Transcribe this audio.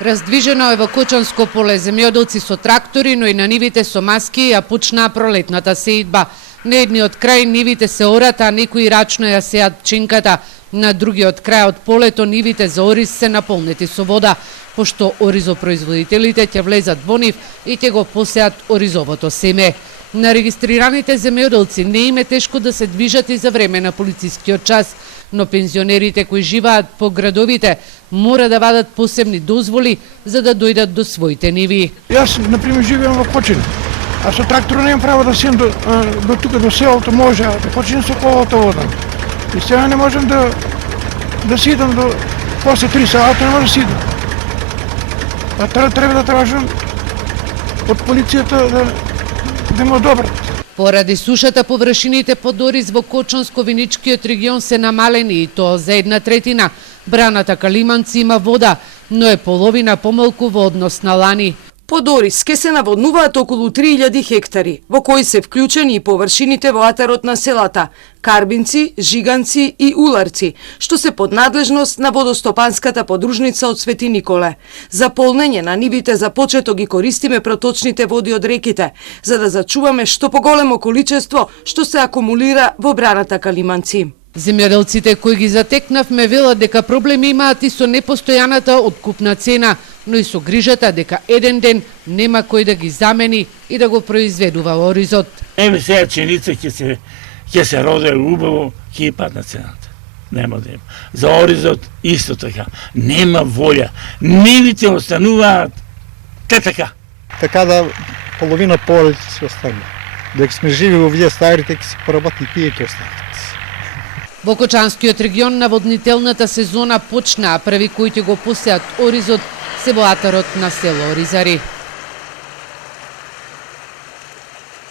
Раздвижено е во Кочанско поле земјоделци со трактори, но и на нивите со маски ја почнаа пролетната сеидба. На едниот крај нивите се орат, а некои рачно ја сеат пчинката. На другиот крај од полето нивите за ориз се наполнети со вода, пошто оризопроизводителите ќе влезат во нив и ќе го посеат оризовото семе. На регистрираните земјоделци не им е тешко да се движат и за време на полицискиот час, но пензионерите кои живеат по градовите мора да вадат посебни дозволи за да дојдат до своите ниви. Јас, например, живеам во Кочани, а со трактор немам право да сидам до тука, до селото може, а до Кочани со колата одам. И сега не можем да сидам до после 3 сата, не може да сидам. А треба да тражам од полицијата да ме одобрат. Поради сушата површините под ориз во Кочанско-Виничкиот регион се намалени и тоа за 1/3. Браната Калиманци има вода, но е половина помалку во однос на лани. Под ориз ке се наводнуваат околу 3000 хектари, во кои се вклучени и површините во атарот на селата Карбинци, Жиганци и Уларци, што се под надлежност на водостопанската подружница од Свети Николе. За полнење на нивите за почеток ги користиме проточните води од реките, за да зачуваме што поголемо количество што се акумулира во браната Калиманци. Земјоделците кои ги затекнавме велат дека проблеми имаат и со непостојаната откупна цена, но и со грижата дека еден ден нема кој да ги замени и да го произведува во оризот. Еве сега пченица ќе се роде убаво, ќе падна цената. Нема да има. За оризот исто така. Нема волја. Нивите остануваат така. Така да половина поле се остане. Дек сме живи во вие старите, ќе се поработи тие ќе останат. Во Кочанскиот регион наводнителната сезона почна, а први кои ќе го посеат оризот се во атарот на село Оризари.